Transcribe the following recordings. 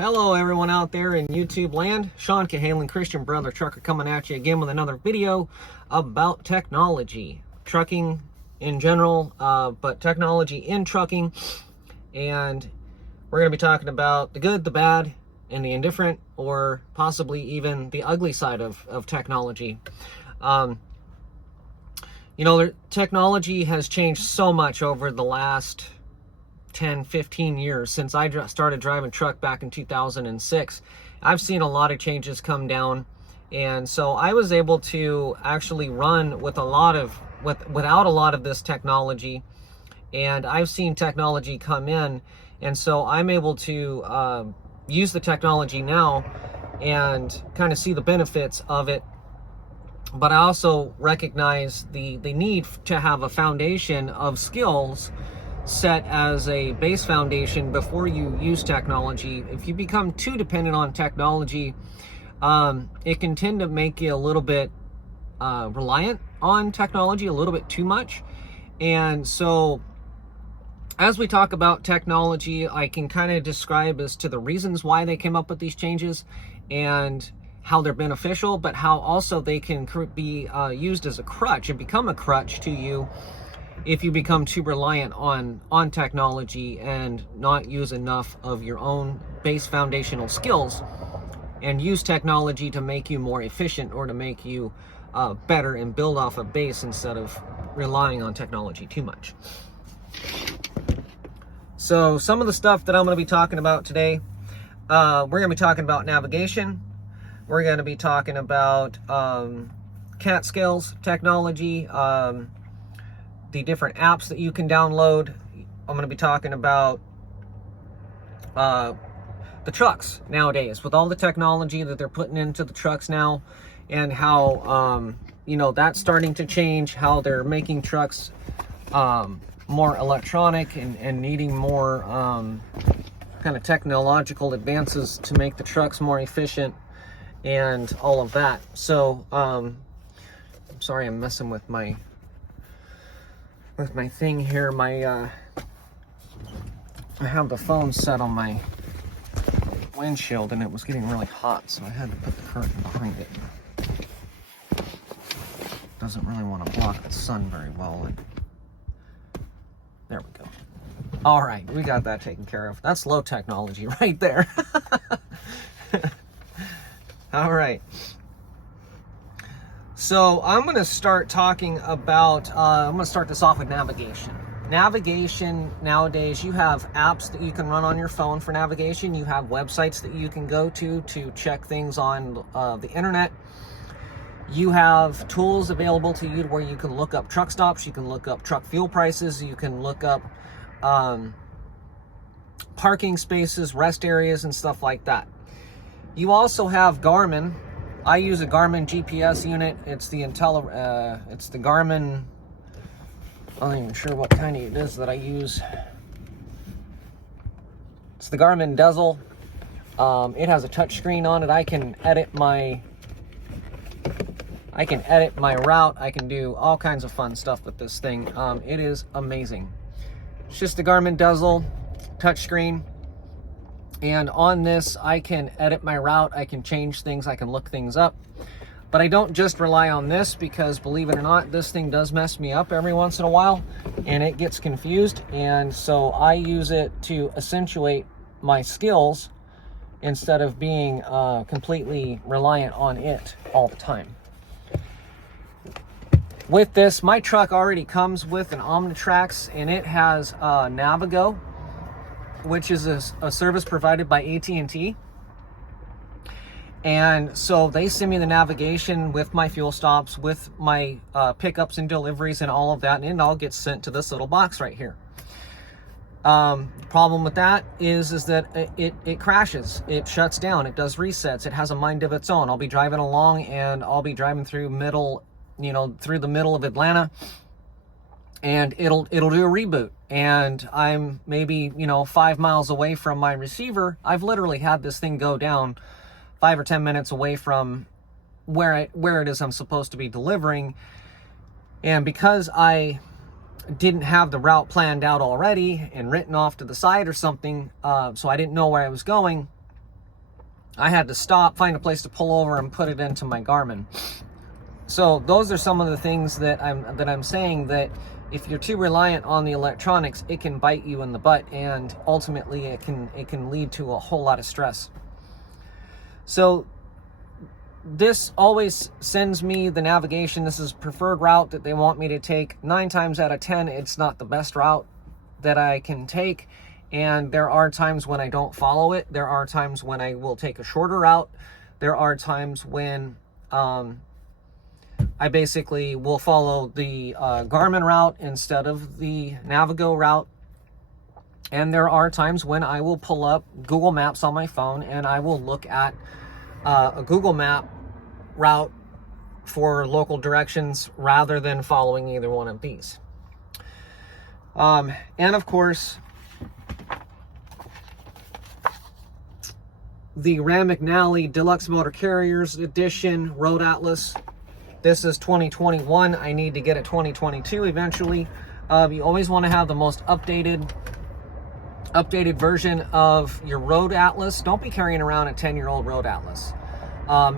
Hello everyone out there in YouTube land. Sean Cahalan, Christian Brother Trucker, coming at you again with another video about technology. Trucking in general, but technology in trucking. And we're going to be talking about the good, the bad, and the indifferent, or possibly even the ugly side of technology. Technology has changed so much over the last 10, 15 years since I started driving truck back in 2006. I've seen a lot of changes come down, and so I was able to actually run with without a lot of this technology, and I've seen technology come in, and so I'm able to use the technology now and kind of see the benefits of it. But I also recognize the need to have a foundation of skills set as a base foundation before you use technology. If you become too dependent on technology, it can tend to make you a little bit reliant on technology, a little bit too much. And so as we talk about technology, I can kind of describe as to the reasons why they came up with these changes and how they're beneficial, but how also they can be used as a crutch and become a crutch to you if you become too reliant on technology and not use enough of your own base foundational skills and use technology to make you more efficient or to make you better and build off a base instead of relying on technology too much. So some of the stuff that I'm going to be talking about today, we're going to be talking about navigation. We're going to be talking about cat scales technology, the different apps that you can download. I'm going to be talking about the trucks nowadays with all the technology that they're putting into the trucks now, and how that's starting to change, how they're making trucks more electronic and needing more kind of technological advances to make the trucks more efficient and all of that. So I'm sorry, I'm messing with my thing here. I have the phone set on my windshield and it was getting really hot, so I had to put the curtain behind it. Doesn't really want to block the sun very well. There we go. All right, we got that taken care of. That's low technology right there. All right. So I'm going to start talking about, I'm going to start this off with navigation. Navigation nowadays, you have apps that you can run on your phone for navigation. You have websites that you can go to check things on the internet. You have tools available to you where you can look up truck stops, you can look up truck fuel prices, you can look up parking spaces, rest areas, and stuff like that. You also have Garmin. I use a Garmin GPS unit. It's the Garmin, I'm not even sure what kind it is that I use. It's the Garmin Diesel. It has a touch screen on it. I can edit my route. I can do all kinds of fun stuff with this thing. It is amazing. It's just a Garmin Diesel touch screen. And on this, I can edit my route, I can change things, I can look things up. But I don't just rely on this, because believe it or not, this thing does mess me up every once in a while, and it gets confused. And so I use it to accentuate my skills instead of being completely reliant on it all the time. With this, my truck already comes with an Omnitrax, and it has Navigo, which is a service provided by AT&T. And so they send me the navigation with my fuel stops, with my pickups and deliveries and all of that, and it all gets sent to this little box right here. The problem with that is that it crashes, it shuts down, it does resets, it has a mind of its own. I'll be driving along and I'll be driving through the middle of Atlanta, and it'll do a reboot, and I'm maybe 5 miles away from my receiver. I've literally had this thing go down 5 or 10 minutes away from where it is I'm supposed to be delivering, and because I didn't have the route planned out already and written off to the side or something, so I didn't know where I was going, I had to stop, find a place to pull over, and put it into my Garmin. So those are some of the things that I'm saying, that if you're too reliant on the electronics, it can bite you in the butt, and ultimately it can lead to a whole lot of stress. So this always sends me the navigation. This is preferred route that they want me to take. 9 times out of 10, it's not the best route that I can take. And there are times when I don't follow it. There are times when I will take a shorter route. There are times when I basically will follow the Garmin route instead of the Navigo route. And there are times when I will pull up Google Maps on my phone and I will look at a Google Map route for local directions rather than following either one of these. And of course, the Ram McNally Deluxe Motor Carriers Edition Road Atlas. This is 2021. I need to get a 2022 eventually. You always want to have the most updated version of your Road Atlas. Don't be carrying around a 10-year-old Road Atlas.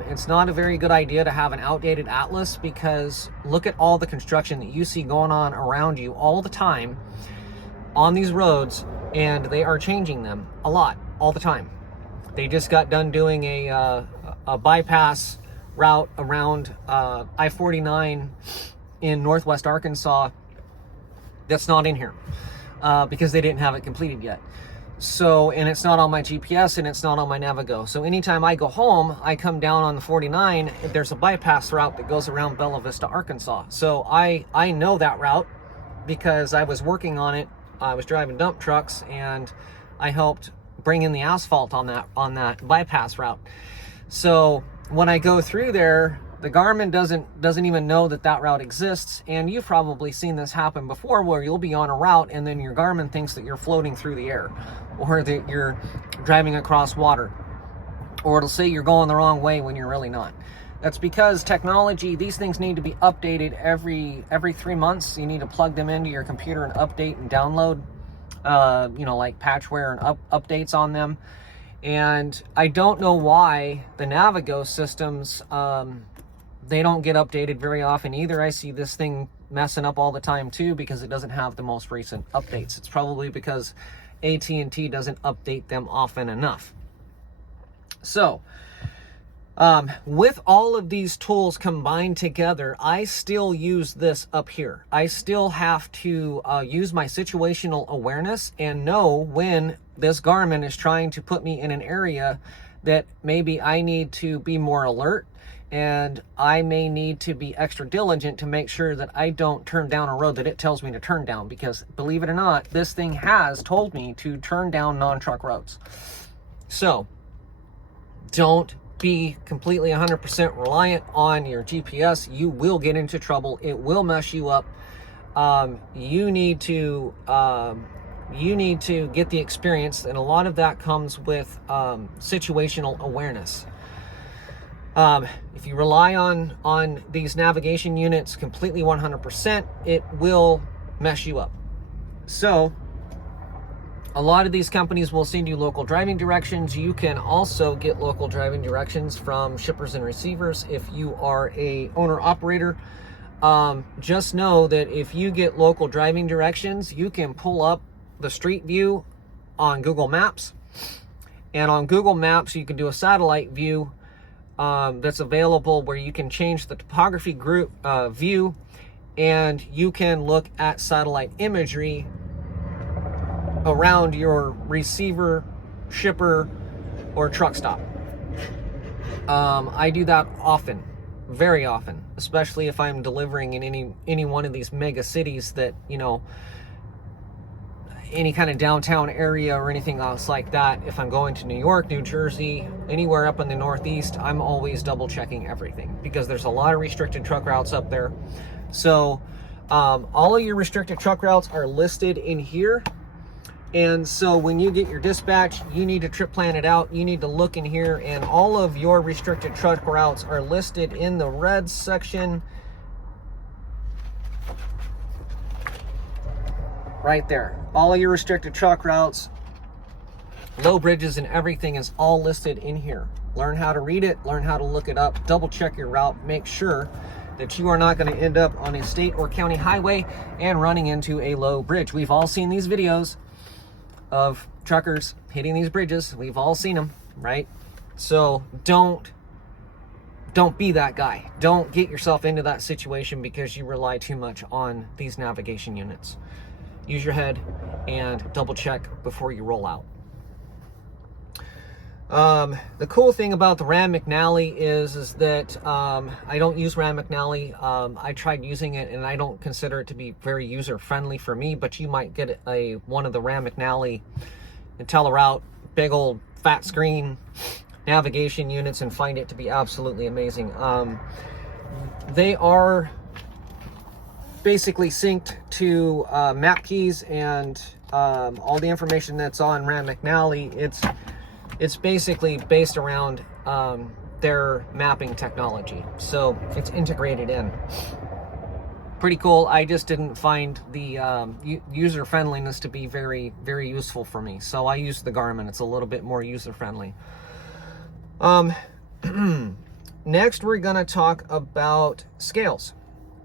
It's not a very good idea to have an outdated atlas, because look at all the construction that you see going on around you all the time on these roads, and they are changing them a lot all the time. They just got done doing a bypass route around I-49 in northwest Arkansas that's not in here because they didn't have it completed yet. So, and it's not on my GPS and it's not on my Navigo. So anytime I go home, I come down on the 49, there's a bypass route that goes around Bella Vista, Arkansas. So I know that route because I was working on it. I was driving dump trucks and I helped bring in the asphalt on that bypass route. So when I go through there, the Garmin doesn't even know that route exists. And you've probably seen this happen before, where you'll be on a route and then your Garmin thinks that you're floating through the air, or that you're driving across water, or it'll say you're going the wrong way when you're really not. That's because technology, these things need to be updated every 3 months. You need to plug them into your computer and update and download, like patchware and updates on them. And I don't know why the Navigo systems, they don't get updated very often either. I see this thing messing up all the time too because it doesn't have the most recent updates. It's probably because AT&T doesn't update them often enough. So, with all of these tools combined together, I still use this up here. I still have to use my situational awareness and know when this Garmin is trying to put me in an area that maybe I need to be more alert, and I may need to be extra diligent to make sure that I don't turn down a road that it tells me to turn down, because believe it or not, this thing has told me to turn down non-truck roads. So don't be completely 100% reliant on your GPS. You will get into trouble. It will mess you up. You need to get the experience, and a lot of that comes with situational awareness. If you rely on these navigation units completely 100%, it will mess you up. So a lot of these companies will send you local driving directions. You can also get local driving directions from shippers and receivers. If you are a owner-operator, just know that if you get local driving directions, you can pull up the street view on Google Maps. And on Google Maps, you can do a satellite view that's available, where you can change the topography group view, and you can look at satellite imagery around your receiver, shipper, or truck stop. I do that often, very often, especially if I'm delivering in any one of these mega cities that, any kind of downtown area or anything else like that. If I'm going to New York, New Jersey, anywhere up in the Northeast, I'm always double checking everything, because there's a lot of restricted truck routes up there. So all of your restricted truck routes are listed in here. And so when you get your dispatch, you need to trip plan it out. You need to look in here, and all of your restricted truck routes are listed in the red section right there. All of your restricted truck routes low bridges and everything is all listed in here. Learn how to read it, learn how to look it up, double check your route, make sure that you are not going to end up on a state or county highway and running into a low bridge. We've all seen these videos of truckers hitting these bridges. We've all seen them, right? So don't be that guy. Don't get yourself into that situation because you rely too much on these navigation units. Use your head and double check before you roll out. The cool thing about the Rand McNally is that I don't use Rand McNally. I tried using it and I don't consider it to be very user friendly for me, but you might get one of the Rand McNally IntelliRoute big old fat screen navigation units and find it to be absolutely amazing. They are basically synced to map keys and all the information that's on Rand McNally. It's basically based around their mapping technology, so it's integrated in. Pretty cool. I just didn't find the user friendliness to be very, very useful for me, so I use the Garmin. It's a little bit more user friendly. Next, we're gonna talk about scales.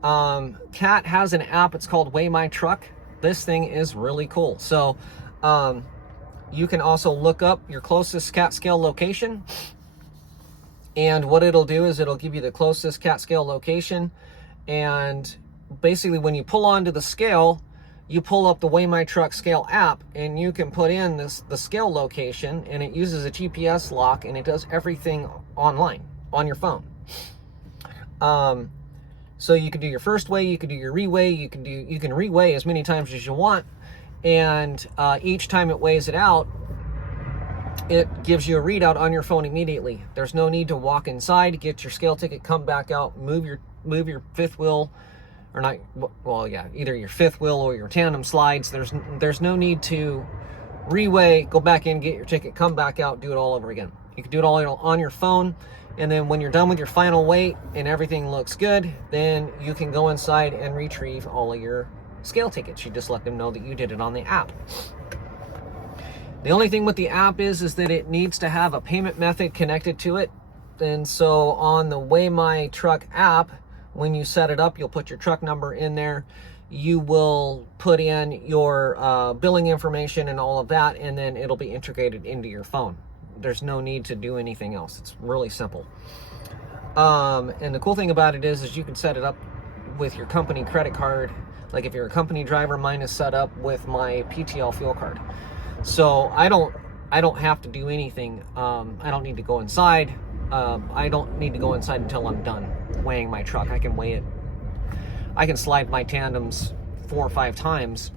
Cat has an app. It's called Weigh My Truck. This thing is really cool. So you can also look up your closest cat scale location, and what it'll do is it'll give you the closest cat scale location, and basically when you pull onto the scale, you pull up the Weigh My Truck scale app and you can put in the scale location, and it uses a GPS lock and it does everything online on your phone. So you can do your first weigh, you can do your reweigh, you can reweigh as many times as you want, and each time it weighs it out, it gives you a readout on your phone immediately. There's no need to walk inside, get your scale ticket, come back out, move your fifth wheel, or not, well, yeah, either your fifth wheel or your tandem slides. There's no need to reweigh, go back in, get your ticket, come back out, do it all over again. You can do it all on your phone, and then when you're done with your final weight and everything looks good, then you can go inside and retrieve all of your scale tickets. You just let them know that you did it on the app. The only thing with the app is that it needs to have a payment method connected to it. And so on the Weigh My Truck app, when you set it up, you'll put your truck number in there. You will put in your billing information and all of that, and then it'll be integrated into your phone. There's no need to do anything else. It's really simple. And the cool thing about it is you can set it up with your company credit card. Like if you're a company driver, mine is set up with my PTL fuel card. So I don't have to do anything. I don't need to go inside. I don't need to go inside until I'm done weighing my truck. I can weigh it. I can slide my tandems 4 or 5 times,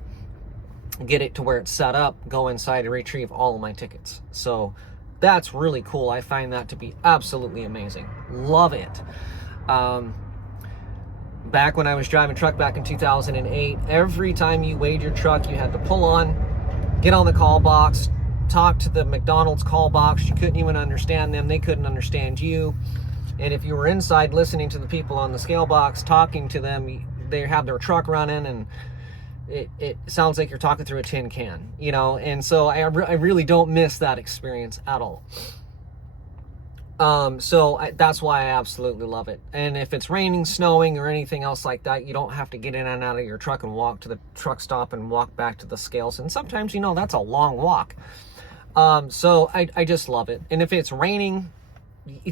get it to where it's set up, go inside and retrieve all of my tickets. So that's really cool. I find that to be absolutely amazing. Love it. Back when I was driving truck back in 2008, every time you weighed your truck, you had to pull on, get on the call box, talk to the McDonald's call box. You couldn't even understand them. They couldn't understand you. And if you were inside listening to the people on the scale box, talking to them, they have their truck running, and it sounds like you're talking through a tin can, you know? And so I really don't miss that experience at all. That's why I absolutely love it. And if it's raining, snowing, or anything else like that, you don't have to get in and out of your truck and walk to the truck stop and walk back to the scales. And sometimes, you know, that's a long walk. So I just love it. And if it's raining,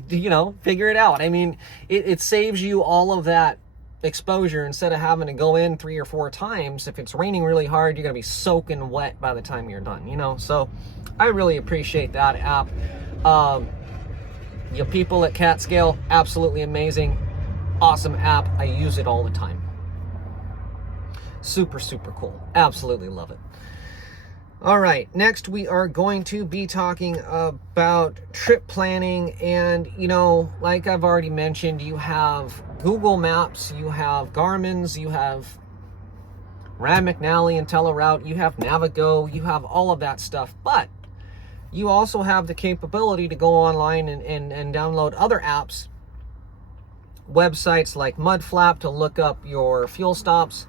you know, figure it out. I mean, it saves you all of that exposure instead of having to go in 3 or 4 times. If it's raining really hard, you're gonna be soaking wet by the time you're done, you know? So I really appreciate that app. You people at Cat Scale, absolutely amazing. Awesome app. I use it all the time. Super, super cool. Absolutely love it. All right, next we are going to be talking about trip planning. And, you know, like I've already mentioned, you have Google Maps, you have Garmin's, you have Rand McNally, IntelliRoute, you have Navigo, you have all of that stuff. But you also have the capability to go online and download other apps, websites like Mudflap to look up your fuel stops,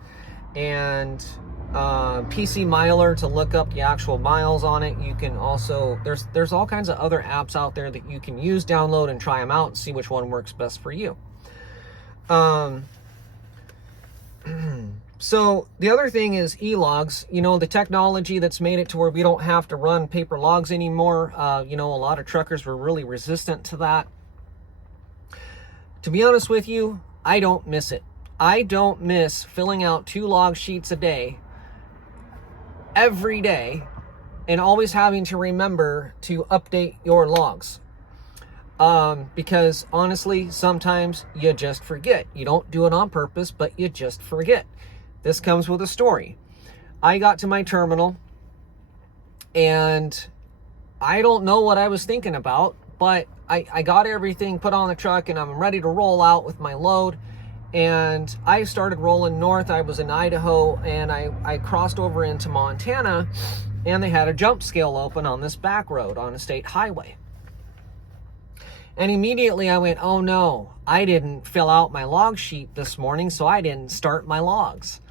and PC Miler to look up the actual miles on it. You can also, there's all kinds of other apps out there that you can use, download, and try them out and see which one works best for you. So the other thing is e-logs. You know, the technology that's made it to where we don't have to run paper logs anymore. You know, a lot of truckers were really resistant to that. To be honest with you, I don't miss it. I don't miss filling out 2 log sheets a day, every day, and always having to remember to update your logs. Because honestly, sometimes you just forget. You don't do it on purpose, but you just forget. This comes with a story. I got to my terminal and I don't know what I was thinking about, but I got everything put on the truck and I'm ready to roll out with my load. And I started rolling north. I was in Idaho and I crossed over into Montana, and they had a jump scale open on this back road on a state highway. And immediately I went, oh no, I didn't fill out my log sheet this morning, so I didn't start my logs.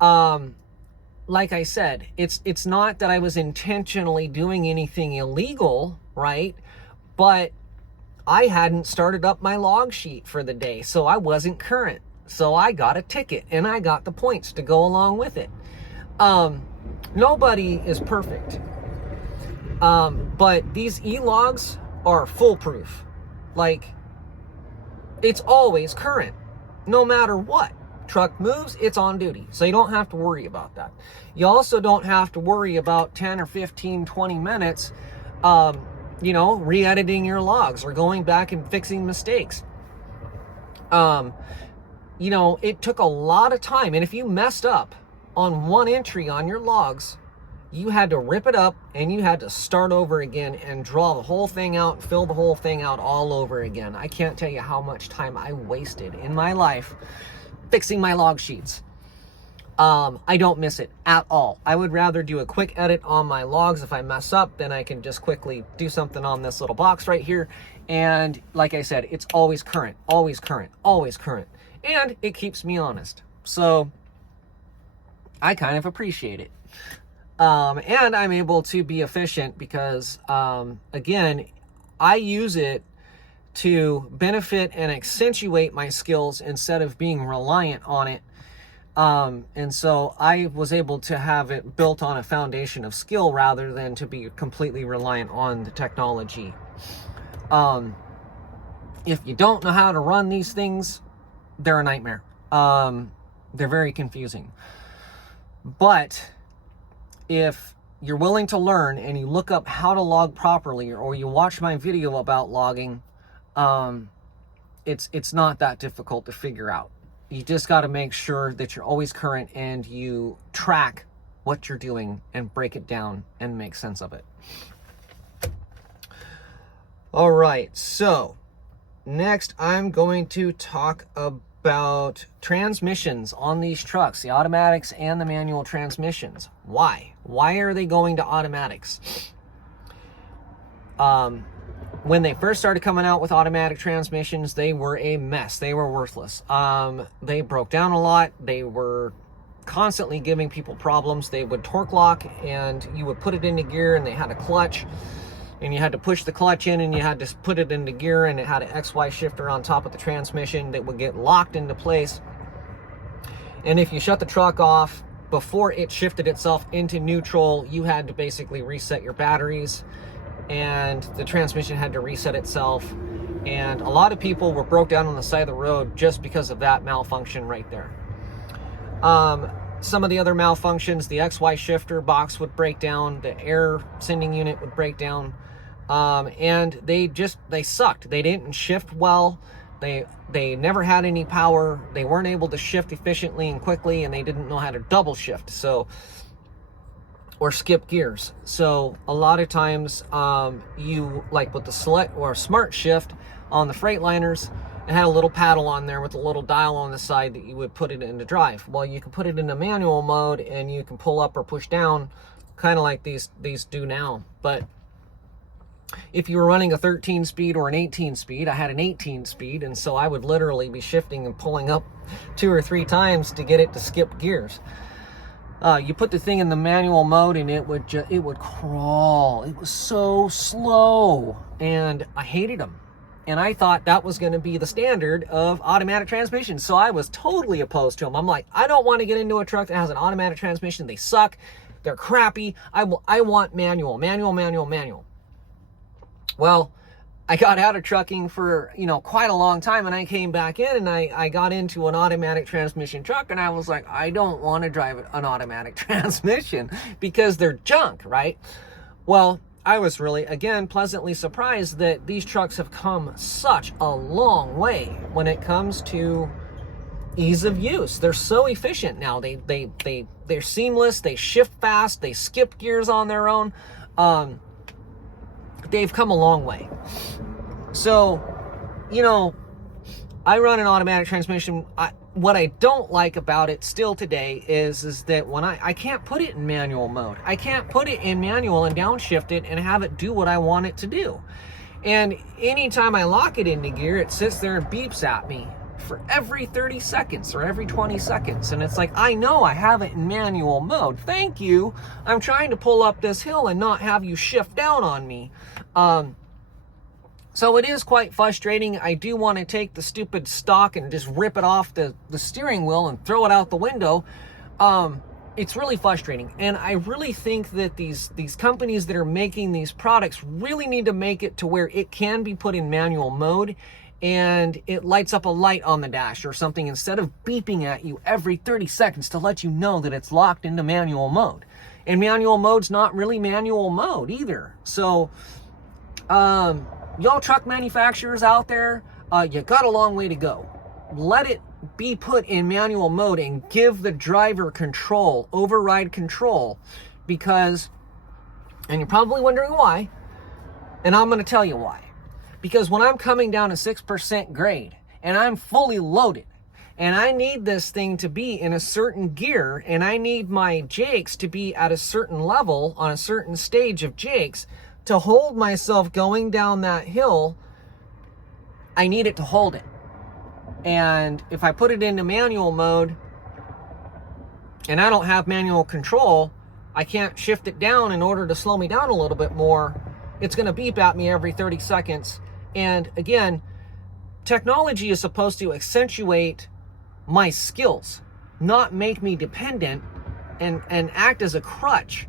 Like I said, it's not that I was intentionally doing anything illegal, right? But I hadn't started up my log sheet for the day, so I wasn't current. So I got a ticket and I got the points to go along with it. Nobody is perfect. But these e-logs are foolproof. Like, it's always current, no matter what. Truck moves, it's on duty. So you don't have to worry about that. You also don't have to worry about 10 or 15, 20 minutes, you know, re-editing your logs or going back and fixing mistakes. You know, it took a lot of time. And if you messed up on one entry on your logs, you had to rip it up and you had to start over again and draw the whole thing out, fill the whole thing out all over again. I can't tell you how much time I wasted in my life fixing my log sheets. I don't miss it at all. I would rather do a quick edit on my logs. If I mess up, then I can just quickly do something on this little box right here. And like I said, it's always current, always current, always current. And it keeps me honest. So I kind of appreciate it. And I'm able to be efficient because, again, I use it to benefit and accentuate my skills instead of being reliant on it. And so I was able to have it built on a foundation of skill rather than to be completely reliant on the technology. If you don't know how to run these things, they're a nightmare. They're very confusing. But if you're willing to learn and you look up how to log properly, or you watch my video about logging, it's not that difficult to figure out. You just got to make sure that you're always current and you track what you're doing and break it down and make sense of it. All right, so next I'm going to talk about transmissions on these trucks, the automatics and the manual transmissions. Why? Why are they going to automatics? When they first started coming out with automatic transmissions, they were a mess. They were worthless. They broke down a lot. They were constantly giving people problems. They would torque lock and you would put it into gear and they had a clutch and you had to push the clutch in and you had to put it into gear, and it had an XY shifter on top of the transmission that would get locked into place. And if you shut the truck off before it shifted itself into neutral, you had to basically reset your batteries and the transmission had to reset itself. And a lot of people were broke down on the side of the road just because of that malfunction right there. Some of the other malfunctions, the XY shifter box would break down, the air sending unit would break down, and they sucked. They didn't shift well. They never had any power. They weren't able to shift efficiently and quickly, and they didn't know how to double shift. Or skip gears. So a lot of times, you, like with the select or smart shift on the Freightliners, it had a little paddle on there with a little dial on the side that you would put it into drive. Well, you can put it into manual mode and you can pull up or push down, kind of like these do now. But if you were running a 13 speed or an 18 speed, I had an 18 speed, and so I would literally be shifting and pulling up 2 or 3 times to get it to skip gears. You put the thing in the manual mode and it would crawl. It was so slow, and I hated them. And I thought that was going to be the standard of automatic transmission. So I was totally opposed to them. I'm like, I don't want to get into a truck that has an automatic transmission. They suck. They're crappy. I want manual. Well, I got out of trucking for, quite a long time, and I came back in and I got into an automatic transmission truck, and I was like, I don't want to drive an automatic transmission because they're junk, right? Well, I was really, again, pleasantly surprised that these trucks have come such a long way when it comes to ease of use. They're so efficient now. They're seamless. They shift fast. They skip gears on their own. They've come a long way. So, I run an automatic transmission. What I don't like about it still today is that when I can't put it in manual mode. I can't put it in manual and downshift it and have it do what I want it to do. And anytime I lock it into gear, it sits there and beeps at me for every 30 seconds or every 20 seconds. And it's like, I know I have it in manual mode. Thank you. I'm trying to pull up this hill and not have you shift down on me. So it is quite frustrating. I do want to take the stupid stock and just rip it off the steering wheel and throw it out the window. It's really frustrating. And I really think that these companies that are making these products really need to make it to where it can be put in manual mode and it lights up a light on the dash or something instead of beeping at you every 30 seconds to let you know that it's locked into manual mode. And manual mode's not really manual mode either. So, y'all truck manufacturers out there, you got a long way to go. Let it be put in manual mode and give the driver control, override control, because, and you're probably wondering why, and I'm going to tell you why. Because when I'm coming down a 6% grade and I'm fully loaded and I need this thing to be in a certain gear and I need my jakes to be at a certain level on a certain stage of jakes to hold myself going down that hill, I need it to hold it. And if I put it into manual mode and I don't have manual control, I can't shift it down in order to slow me down a little bit more. It's going to beep at me every 30 seconds. And again, technology is supposed to accentuate my skills, not make me dependent and act as a crutch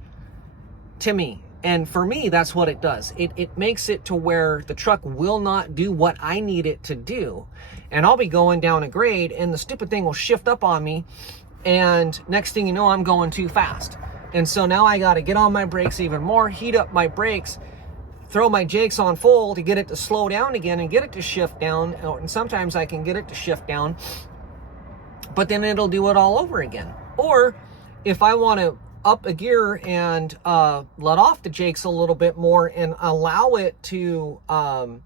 to me. And for me, that's what it does. It makes it to where the truck will not do what I need it to do. And I'll be going down a grade and the stupid thing will shift up on me. And next thing you know, I'm going too fast. And so now I got to get on my brakes even more, heat up my brakes, throw my jakes on full to get it to slow down again and get it to shift down. And sometimes I can get it to shift down, but then it'll do it all over again. Or if I want to up a gear and let off the jakes a little bit more and allow it to, how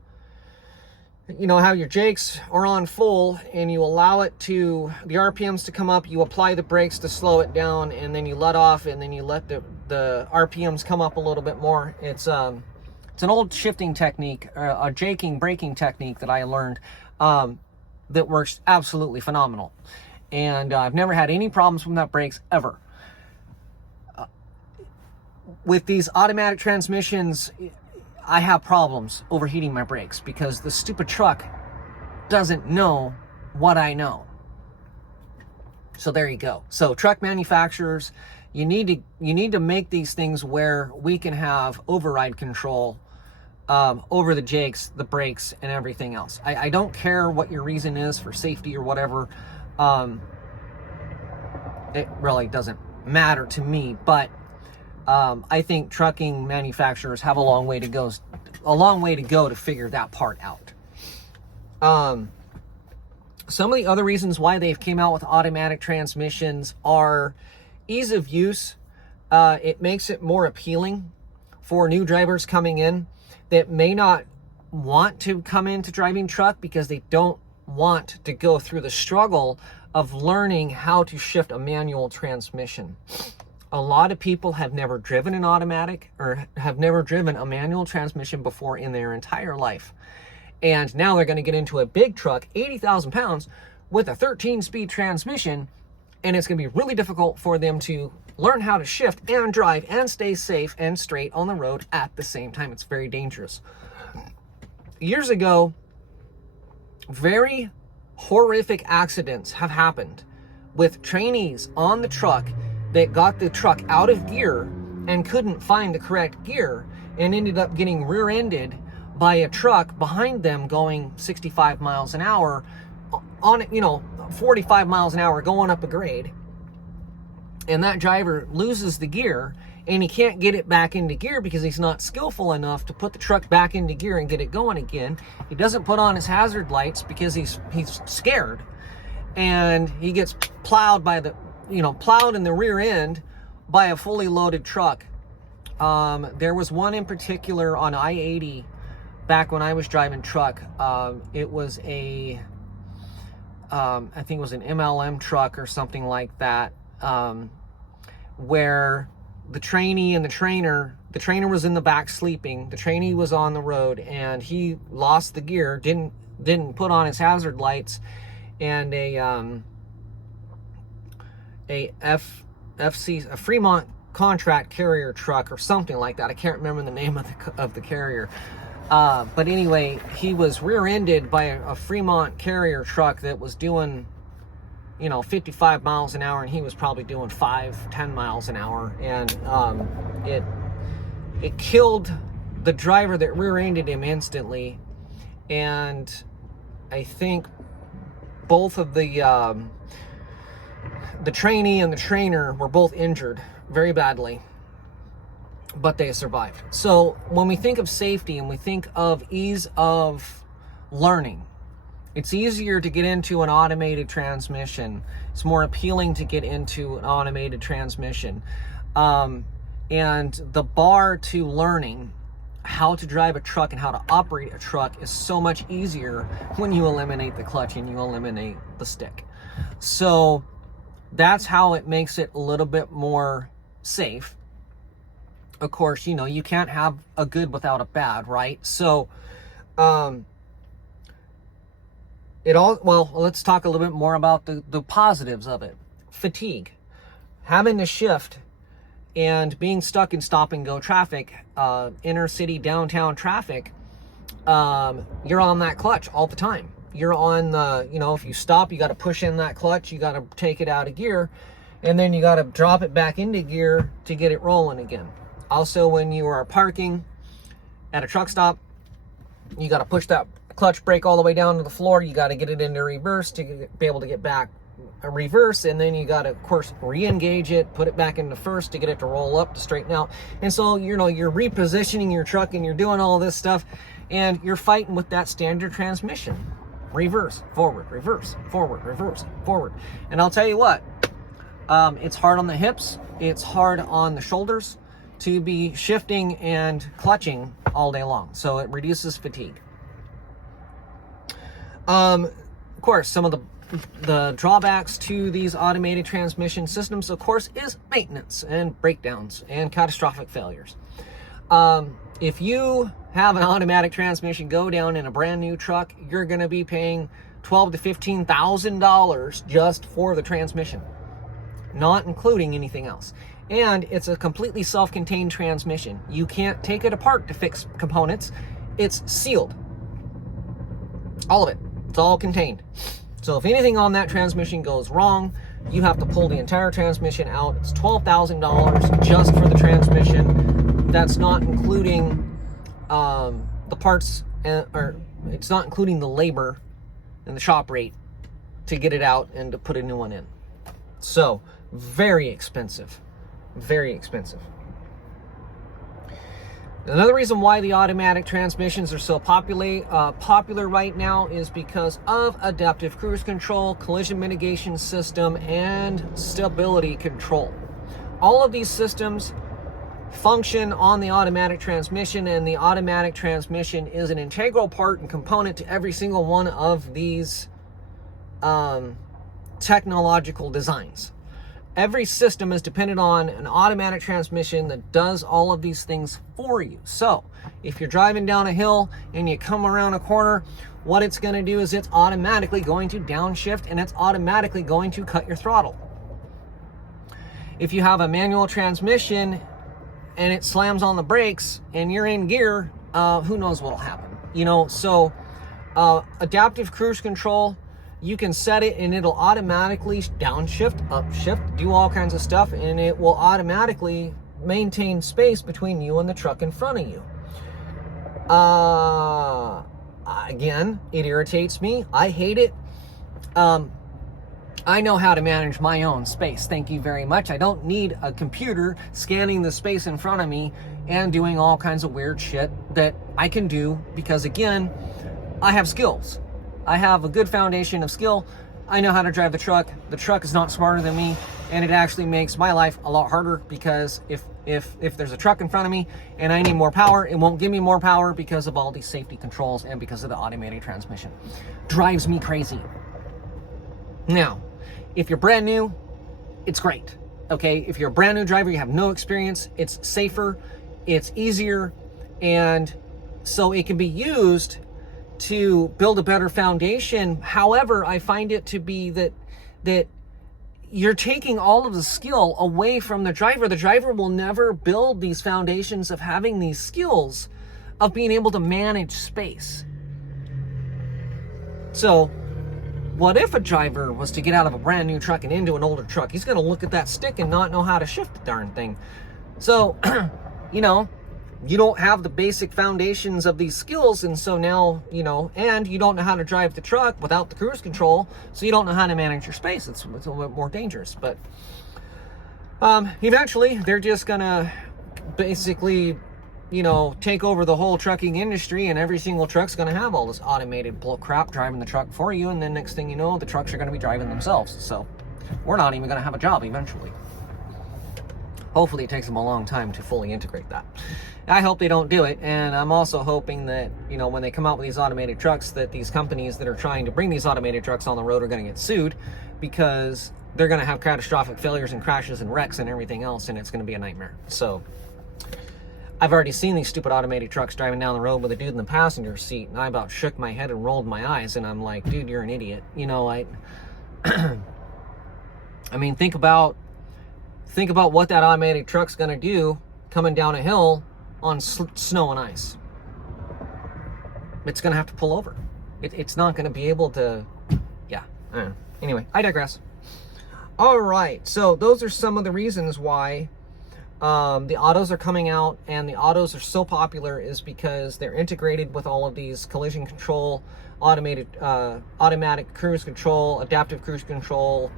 your jakes are on full and you allow it to, the RPMs to come up, you apply the brakes to slow it down, and then you let off and then you let the RPMs come up a little bit more. It's an old shifting technique, a braking technique that I learned that works absolutely phenomenal. And I've never had any problems with that brakes ever. With these automatic transmissions, I have problems overheating my brakes because the stupid truck doesn't know what I know. So there you go. So truck manufacturers, you need to make these things where we can have override control over the jakes, the brakes, and everything else. I don't care what your reason is for safety or whatever. It really doesn't matter to me, but I think trucking manufacturers have a long way to go to figure that part out. Some of the other reasons why they've came out with automatic transmissions are ease of use. It makes it more appealing for new drivers coming in that may not want to come into driving truck because they don't want to go through the struggle of learning how to shift a manual transmission. A lot of people have never driven an automatic or have never driven a manual transmission before in their entire life. And now they're going to get into a big truck, 80,000 pounds, with a 13-speed transmission, and it's going to be really difficult for them to Learn how to shift and drive and stay safe and straight on the road at the same time. It's very dangerous. Years ago, very horrific accidents have happened with trainees on the truck that got the truck out of gear and couldn't find the correct gear and ended up getting rear-ended by a truck behind them going 65 miles an hour on, 45 miles an hour going up a grade. And that driver loses the gear and he can't get it back into gear because he's not skillful enough to put the truck back into gear and get it going again. He doesn't put on his hazard lights because he's scared, and he gets plowed by plowed in the rear end by a fully loaded truck. There was one in particular on I-80 back when I was driving truck. It was I think it was an MLM truck or something like that, where the trainee and the trainer was in the back sleeping. The trainee was on the road and he lost the gear, didn't put on his hazard lights, and a Fremont contract carrier truck or something like that. I can't remember the name of the carrier. But anyway, he was rear-ended by a Fremont carrier truck that was doing 55 miles an hour, and he was probably doing 10 miles an hour, and it killed the driver that rear-ended him instantly. And I think both of the trainee and the trainer were both injured very badly, but they survived. So when we think of safety and we think of ease of learning, it's easier to get into an automated transmission. It's more appealing to get into an automated transmission. And the bar to learning how to drive a truck and how to operate a truck is so much easier when you eliminate the clutch and you eliminate the stick. So that's how it makes it a little bit more safe. Of course, you can't have a good without a bad, right? So, let's talk a little bit more about the positives of it. Fatigue. Having to shift and being stuck in stop and go traffic, inner city, downtown traffic, you're on that clutch all the time. You're on the, if you stop, you got to push in that clutch, you got to take it out of gear, and then you got to drop it back into gear to get it rolling again. Also, when you are parking at a truck stop, you got to push that clutch brake all the way down to the floor. You got to get it into reverse to be able to get back a reverse, and then you got to, of course, re-engage it, put it back into first to get it to roll up, to straighten out. And so, you're repositioning your truck and you're doing all this stuff, and you're fighting with that standard transmission. Reverse, forward, reverse, forward, reverse, forward. And I'll tell you what, it's hard on the hips, it's hard on the shoulders to be shifting and clutching all day long. So it reduces fatigue. Of course, some of the drawbacks to these automated transmission systems, of course, is maintenance and breakdowns and catastrophic failures. If you have an automatic transmission go down in a brand new truck, you're going to be paying $12,000 to $15,000 just for the transmission, not including anything else. And it's a completely self-contained transmission. You can't take it apart to fix components. It's sealed. All of it. It's all contained. So if anything on that transmission goes wrong, you have to pull the entire transmission out. It's $12,000 just for the transmission. That's not including the parts, or it's not including the labor and the shop rate to get it out and to put a new one in. So very expensive. Very expensive. Another reason why the automatic transmissions are so popular right now is because of adaptive cruise control, collision mitigation system, and stability control. All of these systems function on the automatic transmission, and the automatic transmission is an integral part and component to every single one of these technological designs. Every system is dependent on an automatic transmission that does all of these things for you. So if you're driving down a hill and you come around a corner, what it's going to do is it's automatically going to downshift, and it's automatically going to cut your throttle. If you have a manual transmission and it slams on the brakes and you're in gear, who knows what'll happen, you know? So adaptive cruise control, you can set it and it'll automatically downshift, upshift, do all kinds of stuff, and it will automatically maintain space between you and the truck in front of you. Again, it irritates me. I hate it. I know how to manage my own space. Thank you very much. I don't need a computer scanning the space in front of me and doing all kinds of weird shit that I can do because, again, I have skills. I have a good foundation of skill. I know how to drive the truck. The truck is not smarter than me, and it actually makes my life a lot harder because if there's a truck in front of me and I need more power, it won't give me more power because of all these safety controls and because of the automated transmission. Drives me crazy. Now, if you're brand new, it's great. Okay, if you're a brand new driver, you have no experience, it's safer, it's easier, and so it can be used to build a better foundation. However, I find it to be that you're taking all of the skill away from the driver. The driver will never build these foundations of having these skills of being able to manage space. So what if a driver was to get out of a brand new truck and into an older truck? He's going to look at that stick and not know how to shift the darn thing. So, you know, you don't have the basic foundations of these skills, and so now, you know, and you don't know how to drive the truck without the cruise control, so you don't know how to manage your space. It's a little bit more dangerous. But eventually, they're just going to basically, you know, take over the whole trucking industry, and every single truck's going to have all this automated bull crap driving the truck for you, and then next thing you know, the trucks are going to be driving themselves. So we're not even going to have a job eventually. Hopefully it takes them a long time to fully integrate that. I hope they don't do it, and I'm also hoping that, you know, when they come out with these automated trucks, that these companies that are trying to bring these automated trucks on the road are going to get sued, because they're going to have catastrophic failures and crashes and wrecks and everything else, and it's going to be a nightmare. So I've already seen these stupid automated trucks driving down the road with a dude in the passenger seat, and I about shook my head and rolled my eyes, and I'm like, dude, you're an idiot. You know, I mean, think about what that automated truck's going to do coming down a hill on snow and ice. It's going to have to pull over. It's not going to be able to, yeah. I don't know. Anyway, I digress. All right, so those are some of the reasons why the autos are coming out, and the autos are so popular is because they're integrated with all of these collision control, automatic cruise control, adaptive cruise control,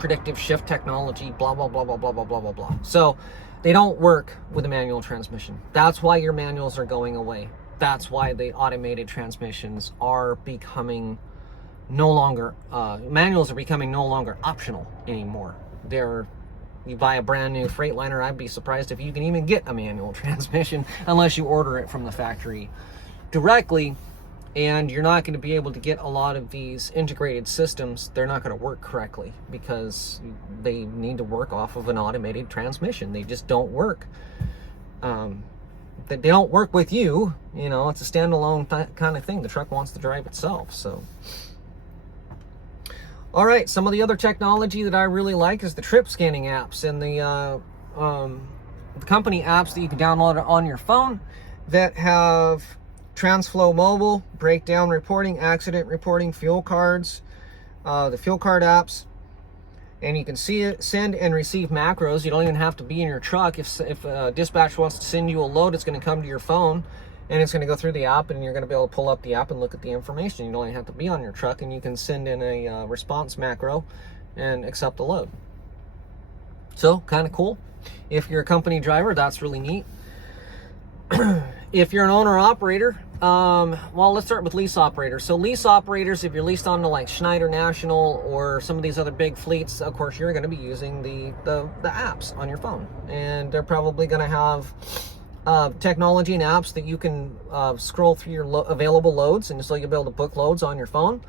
predictive shift technology, blah, blah, blah, blah, blah, blah, blah, blah, blah. So they don't work with a manual transmission. That's why your manuals are going away. That's why the automated transmissions are becoming no longer, manuals are becoming no longer optional anymore. You buy a brand new Freightliner, I'd be surprised if you can even get a manual transmission unless you order it from the factory directly. And you're not going to be able to get a lot of these integrated systems. They're not going to work correctly because they need to work off of an automated transmission. They just don't work. They don't work with you. You know, it's a standalone kind of thing. The truck wants to drive itself. So, all right. Some of the other technology that I really like is the trip scanning apps and the company apps that you can download on your phone that have TransFlow Mobile, breakdown reporting, accident reporting, fuel cards, the fuel card apps, and you can see it, send and receive macros. You don't even have to be in your truck. If dispatch wants to send you a load, it's going to come to your phone, and it's going to go through the app, and you're going to be able to pull up the app and look at the information. You don't even have to be on your truck, and you can send in a response macro and accept the load. So, kind of cool. If you're a company driver, that's really neat. If you're an owner-operator, well, let's start with lease operators. So lease operators, if you're leased onto like Schneider National or some of these other big fleets, of course, you're going to be using the apps on your phone. And they're probably going to have technology and apps that you can scroll through your available loads, and so you'll be able to book loads on your phone.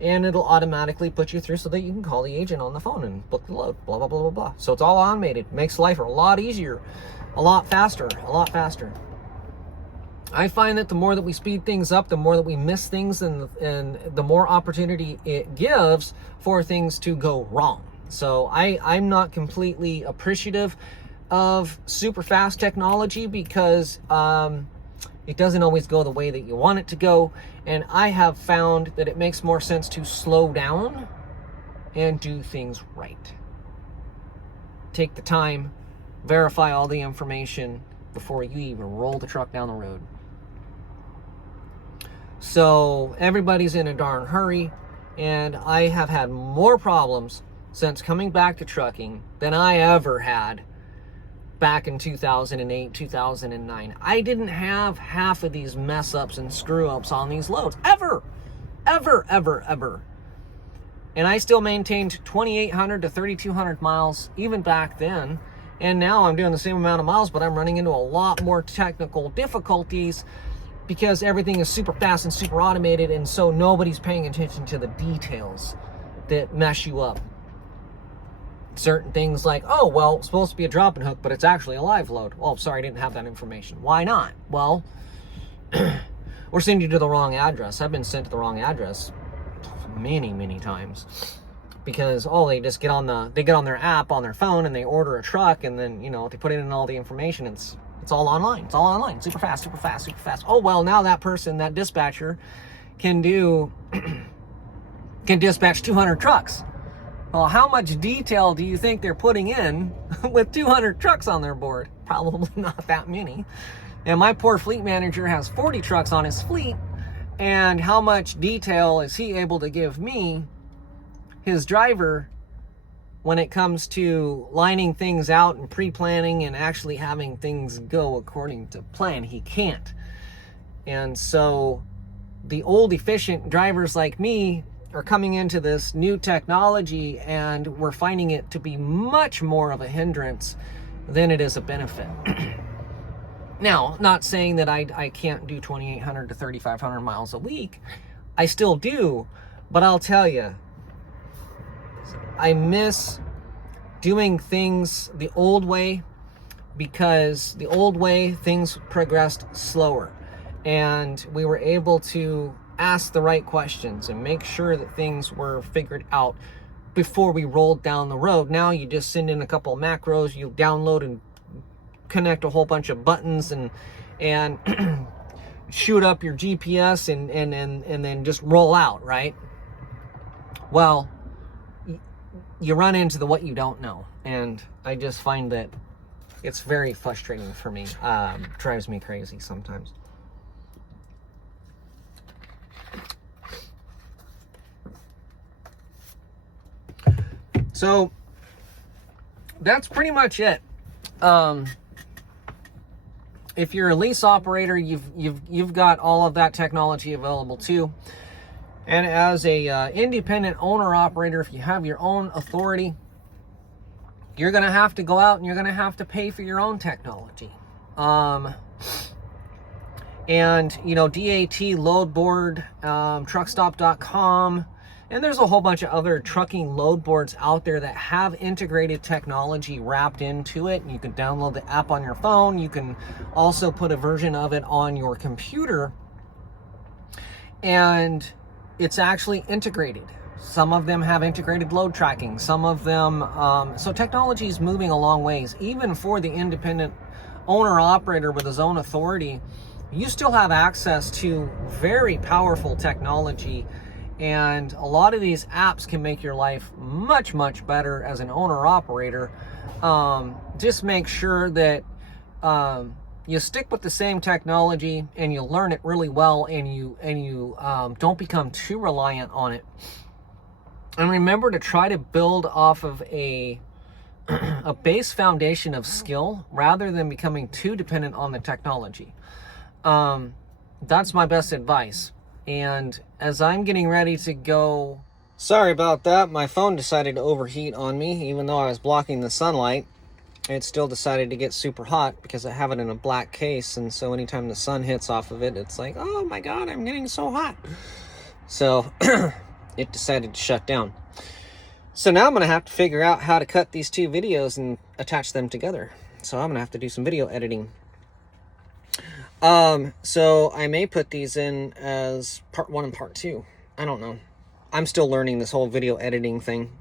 And it'll automatically put you through so that you can call the agent on the phone and book the load, blah, blah, blah, blah, blah. So it's all automated. Makes life a lot easier, a lot faster. I find that the more that we speed things up, the more that we miss things, and the more opportunity it gives for things to go wrong. So I'm not completely appreciative of super fast technology because it doesn't always go the way that you want it to go. And I have found that it makes more sense to slow down and do things right. Take the time, verify all the information before you even roll the truck down the road. So everybody's in a darn hurry, and I have had more problems since coming back to trucking than I ever had back in 2008, 2009. I didn't have half of these mess ups and screw ups on these loads. Ever. And I still maintained 2,800 to 3,200 miles even back then. And now I'm doing the same amount of miles, but I'm running into a lot more technical difficulties because everything is super fast and super automated, and so nobody's paying attention to the details that mess you up. Certain things like, oh, well, it's supposed to be a drop and hook, but it's actually a live load. Well, sorry, I didn't have that information. Why not? Well, we're sending you to the wrong address. I've been sent to the wrong address many times because they just get on their app on their phone and they order a truck, and then they put in all the information. It's all online. It's all online. Super fast. Oh, well, now that dispatcher can dispatch 200 trucks. Well, how much detail do you think they're putting in with 200 trucks on their board? Probably not that many. And my poor fleet manager has 40 trucks on his fleet, and how much detail is he able to give me, his driver, when it comes to lining things out and pre-planning and actually having things go according to plan? He can't. And so the old efficient drivers like me are coming into this new technology, and we're finding it to be much more of a hindrance than it is a benefit. Now, not saying that I can't do 2,800 to 3,500 miles a week. I still do, but I'll tell you, I miss doing things the old way, because the old way things progressed slower, and we were able to ask the right questions and make sure that things were figured out before we rolled down the road. Now you just send in a couple of macros, you download and connect a whole bunch of buttons and shoot up your GPS and then just roll out, right? Well, you run into what you don't know, and I just find that it's very frustrating for me. Drives me crazy sometimes. So that's pretty much it. If you're a lease operator, you've got all of that technology available too. And as a independent owner operator, if you have your own authority, you're going to have to go out and you're going to have to pay for your own technology. And DAT, load board, truckstop.com. And there's a whole bunch of other trucking load boards out there that have integrated technology wrapped into it. You can download the app on your phone. You can also put a version of it on your computer. And it's actually integrated. Some of them have integrated load tracking. Some of them, so technology is moving a long ways. Even for the independent owner-operator with his own authority, you still have access to very powerful technology. And a lot of these apps can make your life much better as an owner-operator. Just make sure that you stick with the same technology and you learn it really well, and you don't become too reliant on it. And remember to try to build off of a base foundation of skill rather than becoming too dependent on the technology. That's my best advice. And as I'm getting ready to go... Sorry about that. My phone decided to overheat on me. Even though I was blocking the sunlight, it still decided to get super hot because I have it in a black case. And so anytime the sun hits off of it, it's like, oh my God, I'm getting so hot. So it decided to shut down. So now I'm going to have to figure out how to cut these two videos and attach them together. So I'm going to have to do some video editing. So I may put these in as part 1 and part 2. I don't know. I'm still learning this whole video editing thing.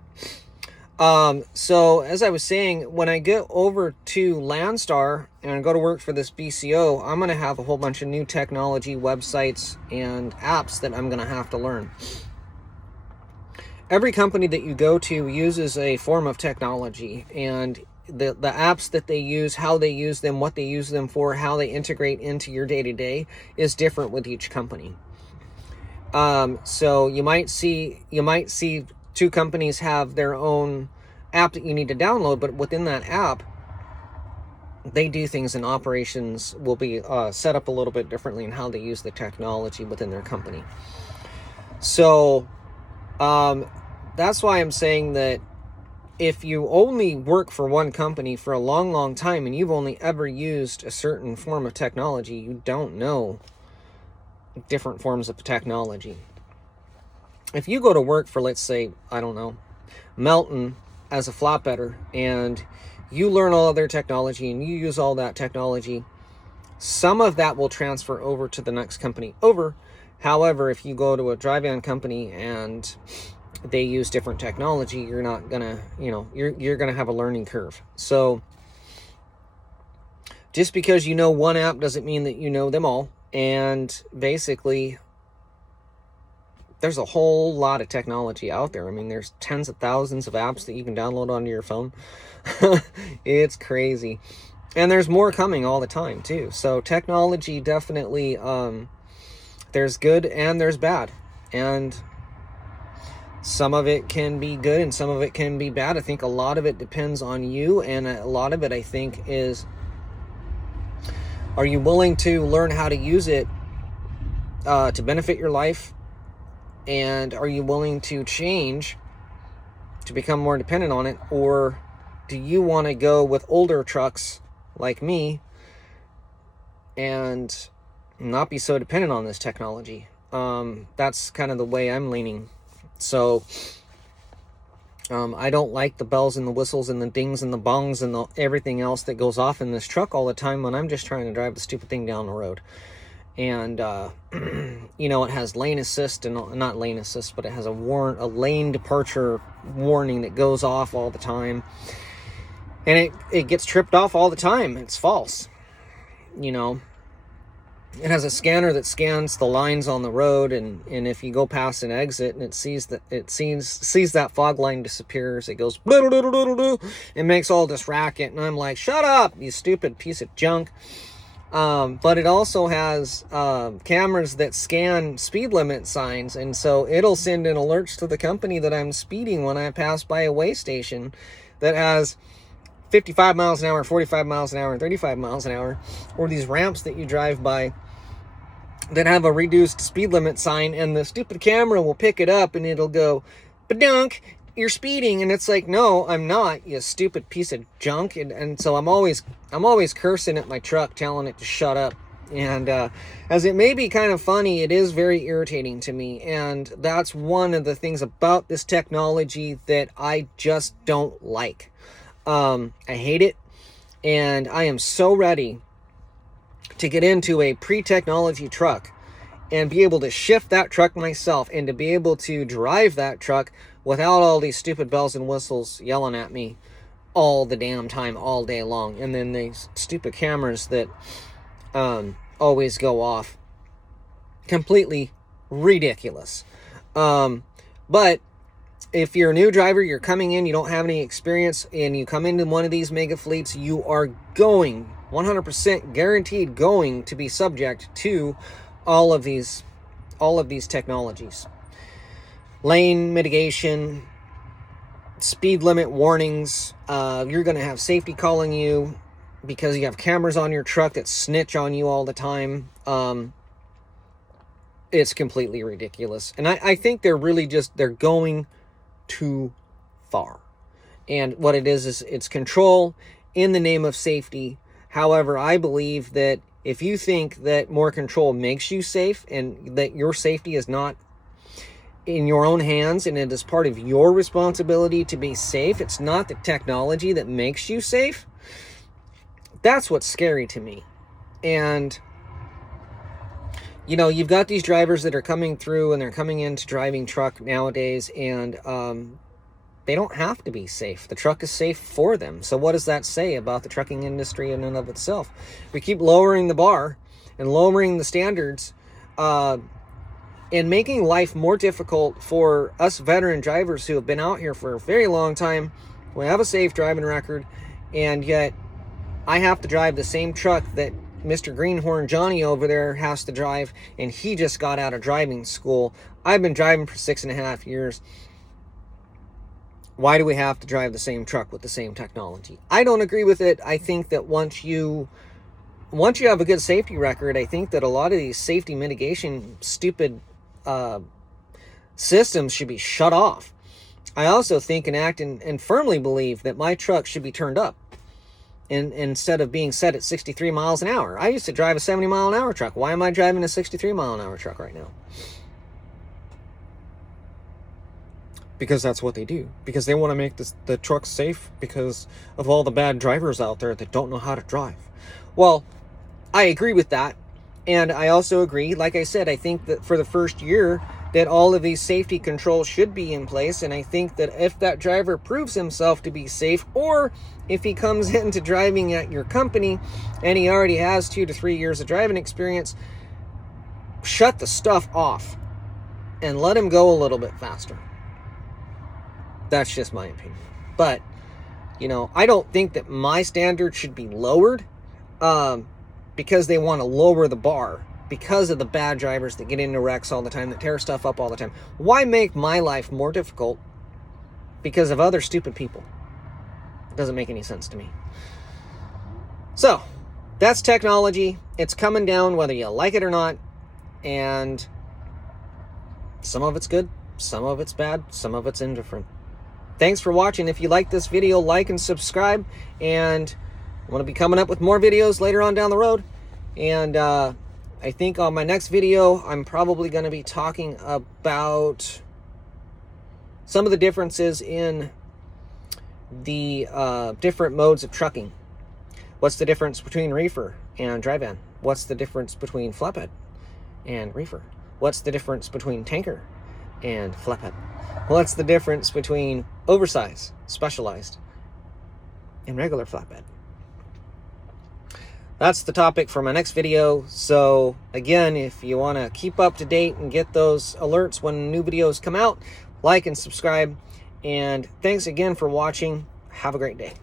So as I was saying, when I get over to Landstar and I go to work for this BCO, I'm going to have a whole bunch of new technology websites and apps that I'm going to have to learn. Every company that you go to uses a form of technology, and the apps that they use, how they use them, what they use them for, how they integrate into your day-to-day is different with each company. So you might see two companies have their own app that you need to download, but within that app, they do things, and operations will be set up a little bit differently in how they use the technology within their company. So that's why I'm saying that if you only work for one company for a long, long time and you've only ever used a certain form of technology, you don't know different forms of technology. If you go to work for, let's say, I don't know, Melton as a flatbedder, and you learn all of their technology and you use all that technology, some of that will transfer over to the next company over. However, if you go to a dry van company and they use different technology, you're not gonna, you're gonna have a learning curve. So just because you know one app doesn't mean that you know them all. And basically, there's a whole lot of technology out there. I mean, there's tens of thousands of apps that you can download onto your phone. It's crazy. And there's more coming all the time too. So technology definitely, there's good and there's bad. And some of it can be good and some of it can be bad. I think a lot of it depends on you. And a lot of it, I think, is, are you willing to learn how to use it to benefit your life? And are you willing to change to become more dependent on it? Or do you want to go with older trucks like me and not be so dependent on this technology? That's kind of the way I'm leaning. So I don't like the bells and the whistles and the dings and the bongs and everything else that goes off in this truck all the time when I'm just trying to drive the stupid thing down the road. And it has lane assist, and not lane assist, but it has a lane departure warning that goes off all the time, and it gets tripped off all the time. It's false. It has a scanner that scans the lines on the road, and if you go past an exit and it sees that fog line disappears, it goes it makes all this racket, and I'm like, shut up, you stupid piece of junk. But it also has cameras that scan speed limit signs, and so it'll send in alerts to the company that I'm speeding when I pass by a way station that has 55 miles an hour, 45 miles an hour, and 35 miles an hour, or these ramps that you drive by that have a reduced speed limit sign, and the stupid camera will pick it up and it'll go, badunk, you're speeding. And it's like, no, I'm not, you stupid piece of junk. And so I'm always cursing at my truck, telling it to shut up. And as it may be kind of funny, it is very irritating to me. And that's one of the things about this technology that I just don't like. I hate it. And I am so ready to get into a pre-technology truck and be able to shift that truck myself, and to be able to drive that truck without all these stupid bells and whistles yelling at me all the damn time, all day long. And then these stupid cameras that always go off. Completely ridiculous. But if you're a new driver, you're coming in, you don't have any experience, and you come into one of these mega fleets, you are going 100% guaranteed going to be subject to all of these technologies. Lane mitigation, speed limit warnings. You're going to have safety calling you because you have cameras on your truck that snitch on you all the time. It's completely ridiculous. And I think they're really they're going too far. And what it is it's control in the name of safety. However, I believe that if you think that more control makes you safe, and that your safety is not in your own hands and it is part of your responsibility to be safe, it's not the technology that makes you safe, that's what's scary to me. And you've got these drivers that are coming through, and they're coming into driving truck nowadays, and They don't have to be safe. The truck is safe for them. So what does that say about the trucking industry in and of itself? We keep lowering the bar and lowering the standards, and making life more difficult for us veteran drivers who have been out here for a very long time. We have a safe driving record, and yet I have to drive the same truck that Mr. Greenhorn Johnny over there has to drive, and he just got out of driving school. I've been driving for 6.5 years. Why do we have to drive the same truck with the same technology? I don't agree with it. I think that once you have a good safety record, I think that a lot of these safety mitigation stupid systems should be shut off. I also think and act and firmly believe that my truck should be turned up instead of being set at 63 miles an hour. I used to drive a 70 mile an hour truck. Why am I driving a 63 mile an hour truck right now? Because that's what they do. Because they want to make the truck safe because of all the bad drivers out there that don't know how to drive. Well, I agree with that. And I also agree, like I said, I think that for the first year that all of these safety controls should be in place. And I think that if that driver proves himself to be safe, or if he comes into driving at your company and he already has 2 to 3 years of driving experience, shut the stuff off and let him go a little bit faster. That's just my opinion. But, I don't think that my standard should be lowered because they want to lower the bar because of the bad drivers that get into wrecks all the time, that tear stuff up all the time. Why make my life more difficult because of other stupid people? It doesn't make any sense to me. So, that's technology. It's coming down whether you like it or not. And some of it's good, some of it's bad, some of it's indifferent. Thanks for watching. If you like this video, like and subscribe. And I'm going to be coming up with more videos later on down the road. And I think on my next video, I'm probably going to be talking about some of the differences in the different modes of trucking. What's the difference between reefer and dry van? What's the difference between flatbed and reefer? What's the difference between tanker and flatbed? What's the difference between oversized, specialized, and regular flatbed? That's the topic for my next video. So again, if you want to keep up to date and get those alerts when new videos come out, like and subscribe. And thanks again for watching. Have a great day.